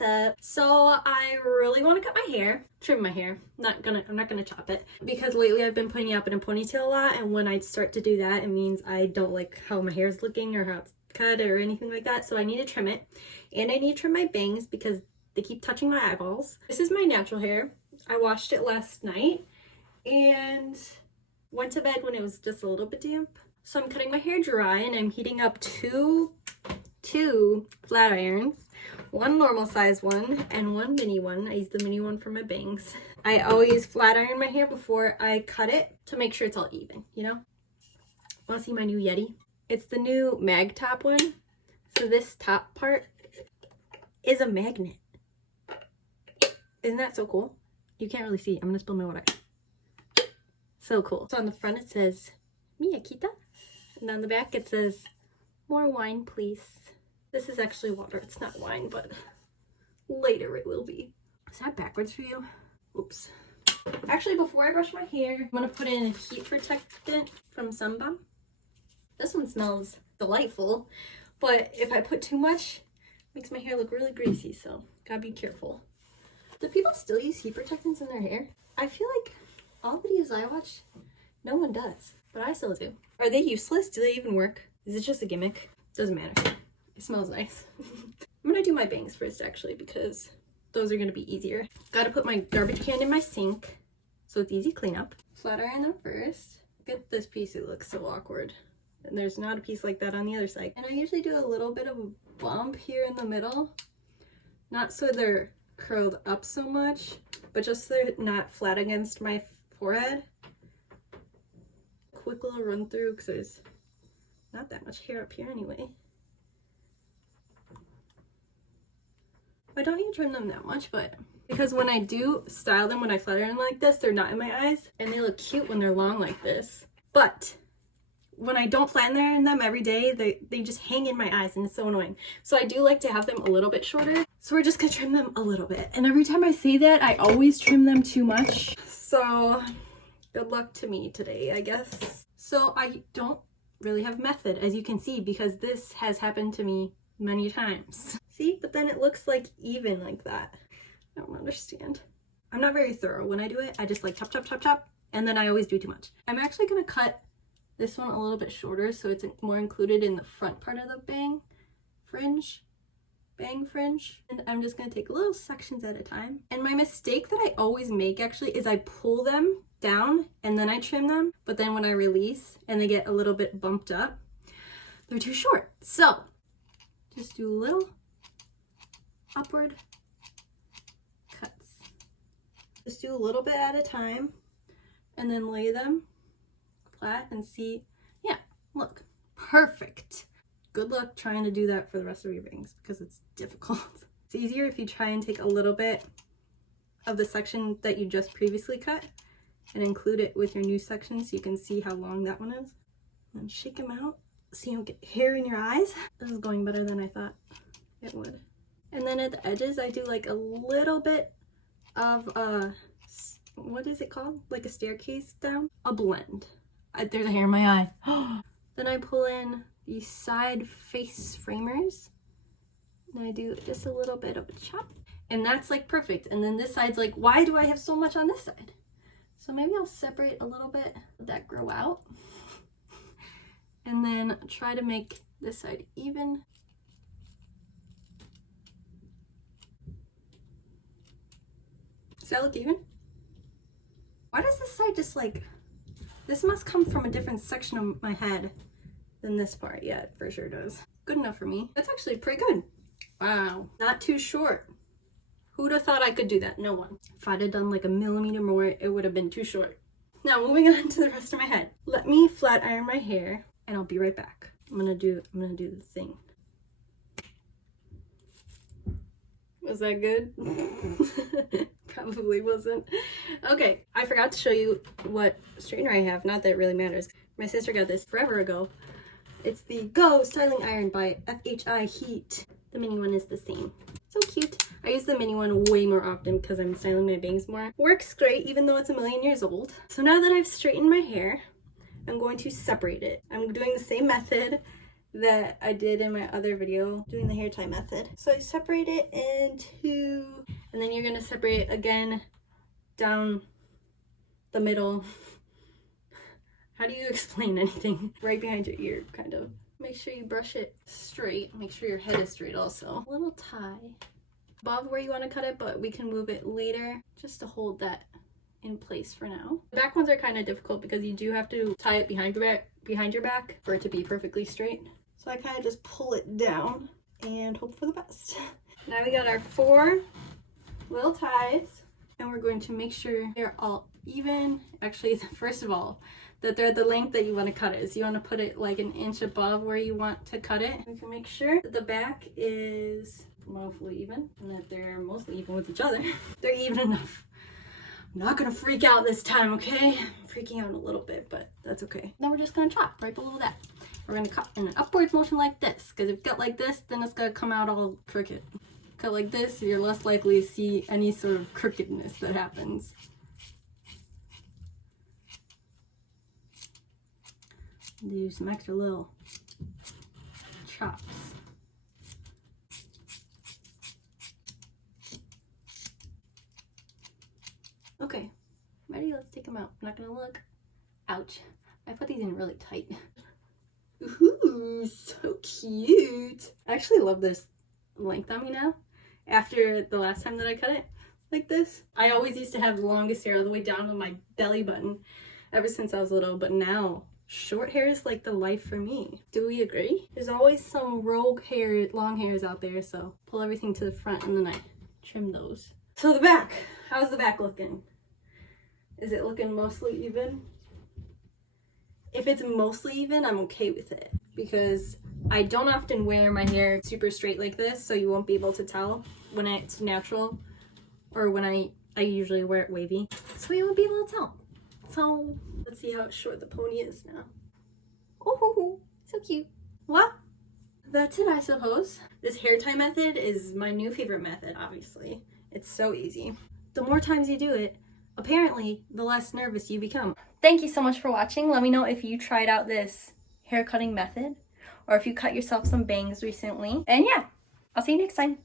what's up? So I really want to cut my hair, trim my hair. I'm not gonna chop it because lately I've been putting it up in a ponytail a lot, and when I start to do that, it means I don't like how my hair is looking or how it's cut or anything like that. So I need to trim it, and I need to trim my bangs because they keep touching my eyeballs. This is my natural hair. I washed it last night and went to bed when it was just a little bit damp. So I'm cutting my hair dry, and I'm heating up two flat irons, one normal size one and one mini one. I use the mini one for my bangs. I always flat iron my hair before I cut it to make sure it's all even, you know? Want to see my new Yeti? It's the new mag top one. So this top part is a magnet. Isn't that so cool? You can't really see. I'm gonna spill my water. So cool. So on the front it says Miyakita, and on the back it says more wine please. This is actually water. It's not wine, but later it will be. Is that backwards for you? Oops. Actually, before I brush my hair, I'm gonna put in a heat protectant from Sunbum. This one smells delightful, but if I put too much, it makes my hair look really greasy, so gotta be careful. Do people still use heat protectants in their hair? I feel like all videos I watch, no one does, but I still do. Are they useless? Do they even work? Is it just a gimmick? Doesn't matter. It smells nice. I'm gonna do my bangs first actually because those are gonna be easier. Gotta put my garbage can in my sink so it's easy cleanup. Flat iron them first. Look at this piece, it looks so awkward. And there's not a piece like that on the other side. And I usually do a little bit of a bump here in the middle. Not so they're curled up so much, but just so they're not flat against my forehead. Quick little run through because there's not that much hair up here anyway. I don't even trim them that much, but because when I do style them, when I flat iron them like this, they're not in my eyes, and they look cute when they're long like this. But when I don't flat iron them every day, they just hang in my eyes, and it's so annoying. So I do like to have them a little bit shorter. So we're just gonna trim them a little bit. And every time I say that, I always trim them too much. So good luck to me today, I guess. So I don't really have method, as you can see, because this has happened to me many times. See, but then it looks like even like that. I don't understand. I'm not very thorough when I do it. I just like chop, chop, chop, chop, and then I always do too much. I'm actually gonna cut this one a little bit shorter so it's more included in the front part of the bang fringe. And I'm just gonna take little sections at a time. And my mistake that I always make actually is I pull them down and then I trim them, but then when I release and they get a little bit bumped up, they're too short. So just do little upward cuts. Just do a little bit at a time and then lay them flat and see. Yeah, look, perfect. Good luck trying to do that for the rest of your bangs because it's difficult. It's easier if you try and take a little bit of the section that you just previously cut and include it with your new section so you can see how long that one is. And then shake them out so you don't get hair in your eyes. This is going better than I thought it would. And then at the edges, I do like a little bit of what is it called? Like a staircase down? A blend. There's a hair in my eye. Then I pull in these side face framers. And I do just a little bit of a chop. And that's like perfect. And then this side's like, why do I have so much on this side? So maybe I'll separate a little bit, let that grow out. And then try to make this side even. Does that look even? Why does this side just like, this must come from a different section of my head than this part. Yeah, it for sure does. Good enough for me. That's actually pretty good. Wow, not too short. Who'd have thought I could do that? No one. If I'd have done like a millimeter more, it would have been too short. Now moving on to the rest of my head. Let me flat iron my hair and I'll be right back. I'm gonna do the thing. Was that good? Probably wasn't. Okay, I forgot to show you what straightener I have. Not that it really matters. My sister got this forever ago. It's the Go Styling Iron by FHI Heat. The mini one is the same. So cute. I use the mini one way more often because I'm styling my bangs more. Works great even though it's a million years old. So now that I've straightened my hair, I'm going to separate it. I'm doing the same method that I did in my other video doing the hair tie method. So I separate it into, and then you're gonna separate it again down the middle. How do you explain anything? Right behind your ear, kind of. Make sure you brush it straight. Make sure your head is straight also. A little tie above where you want to cut it, but we can move it later just to hold that in place for now. The back ones are kind of difficult because you do have to tie it behind your back for it to be perfectly straight. So I kind of just pull it down and hope for the best. Now we got our 4 little ties, and we're going to make sure they're all even. Actually, first of all, that they're the length that you want to cut it. So you want to put it like an inch above where you want to cut it. You can make sure that the back is mostly even and that they're mostly even with each other. They're even enough. I'm not gonna freak out this time, okay? I'm freaking out a little bit, but that's okay. Now we're just gonna chop right below that. We're gonna cut in an upwards motion like this, because if you cut like this, then it's gonna come out all crooked. Cut like this, you're less likely to see any sort of crookedness that happens. Do some extra little chops. Okay, ready? Let's take them out. I'm not gonna look. Ouch. I put these in really tight. Ooh, so cute. I actually love this length on me now. After the last time that I cut it like this. I always used to have the longest hair all the way down to my belly button ever since I was little, but now short hair is like the life for me. Do we agree? There's always some rogue hair, long hairs out there, so pull everything to the front and then I trim those. So the back, how's the back looking? Is it looking mostly even? If it's mostly even, I'm okay with it because I don't often wear my hair super straight like this, so you won't be able to tell when it's natural or when I usually wear it wavy. So you won't be able to tell. So let's see how short the pony is now. Oh, so cute. Well, that's it, I suppose. This hair tie method is my new favorite method, obviously. It's so easy. The more times you do it, apparently, the less nervous you become. Thank you so much for watching. Let me know if you tried out this hair cutting method or if you cut yourself some bangs recently. And yeah, I'll see you next time.